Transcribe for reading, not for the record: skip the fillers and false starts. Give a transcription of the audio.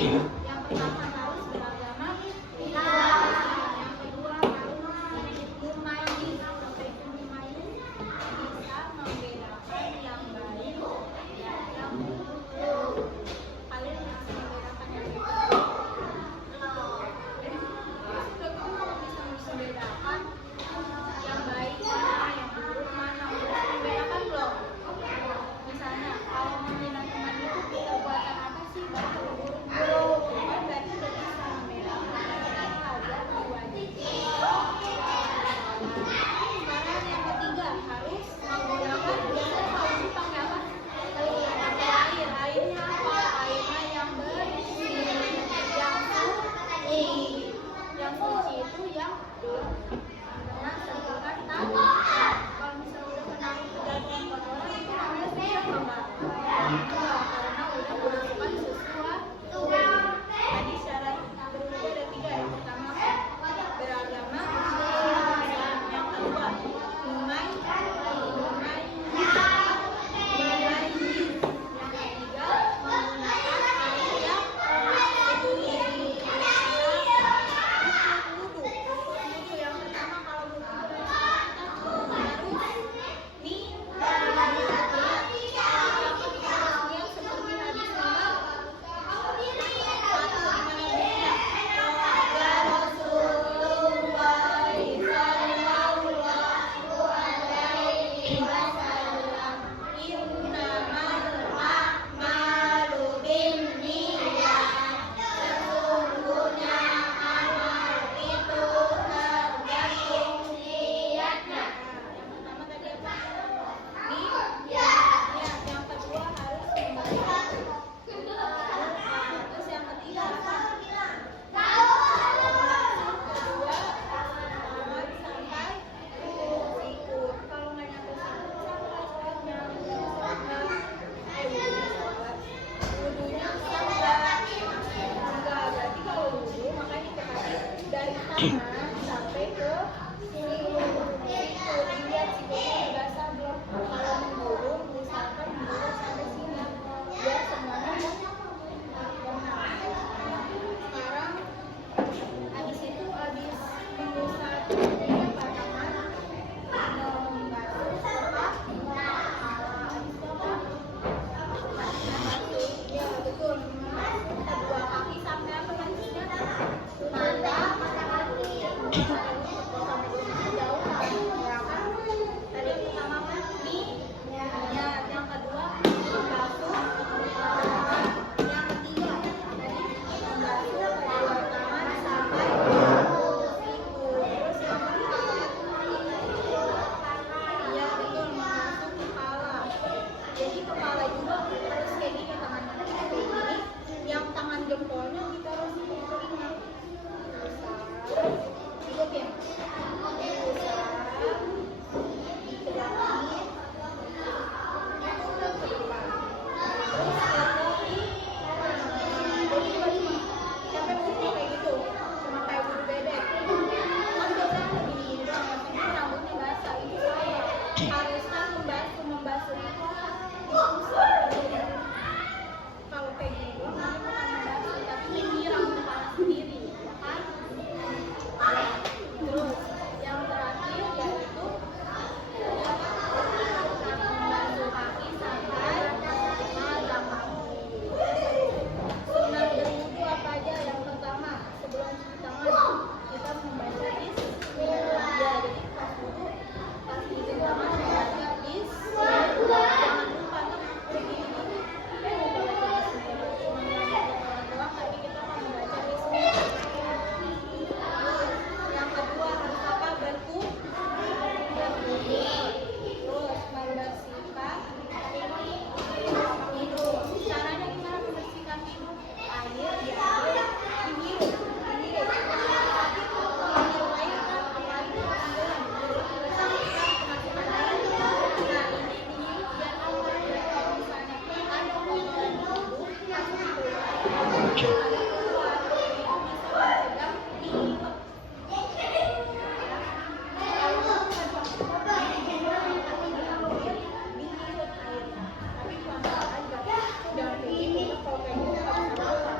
Yang pertama harus beragama, yang kedua harus humanis. Apa itu humanis? Bisa membedakan yang baik dan yang buruk. Kalian bisa membedakan yang baik. Bisa membedakan yang baik mana, yang buruk mana. Bisa membedakan belum? Misalnya kalau membina teman itu kita buatan apa sih? Baik atau buruk? Kan berarti udah bisa membedakan ada wajib. Sekarang yang ketiga harus menggunakan biasanya kalau dipakai apa? Pakai air. Airnya apa? Airnya yang bersih, yang suci. Yang suci itu yang kena sentuhan tangan. Kalau misalnya udah kena kejadian kotoran itu namanya suci apa enggak? Enggak, karena udah memasukkan sesuatu. Tadi syarat berwudu ada 3. Yang pertama beragama, yang kedua humai, yang ketiga menggunakan air yang wudu. Yang pertama kalau wudu harus sampai ke sini. Lihat sikutnya basah belum? Kalau menggulung, misalkan menggulung sampai sini, biar semuanya benar. Sekarang habis itu habis mengusap tangan, membasuh kepala, habis itu apa? Ya betul, membasuh kedua kaki sampai apa maksudnya? Mata kaki. Jauh ya kan? Tadi yang pertama apa? Yang kedua membasuh. Yang ketiga tadi membasuh kedua tangan sampai siku. Terus yang keempat, ya betul, membasuh kepala. Jadi kepala juga harus kayak gini, tangannya kayak gini. Yang tangan jempolnya kita harus telinga. Ikutin. Kalau kayak gini doang nanti bukan membasuh, tapi menyiram kepala sendiri, ya kan? Terus yang terakhir yaitu membasuh kaki sampai pada kaki. Sunah berwudu apa aja? Yang pertama, sebelum cuci tangan kita membaca bismillah. Ya, jadi pas wudu, pas cuci tangan membaca bismillah. Jangan lupa begini. Tapi kita akan membaca bismillah. Yang kedua harus apa? Berwudu. Terus membersihkan hidung. Caranya gimana membersihkan hidung? Air diambil, dihirup. Ambil air kan, apalagi ambilan. Kemasukan air. Nah ini dihirup biar keluar. Kalau misalnya ada kotoran di hidung, langsung keluar. Ada keluar, itu bisa mencegah dihirup. Tapi pelan-pelan aja. Jangan kayak gitu, kalau kayak gitu nggak bisa makan.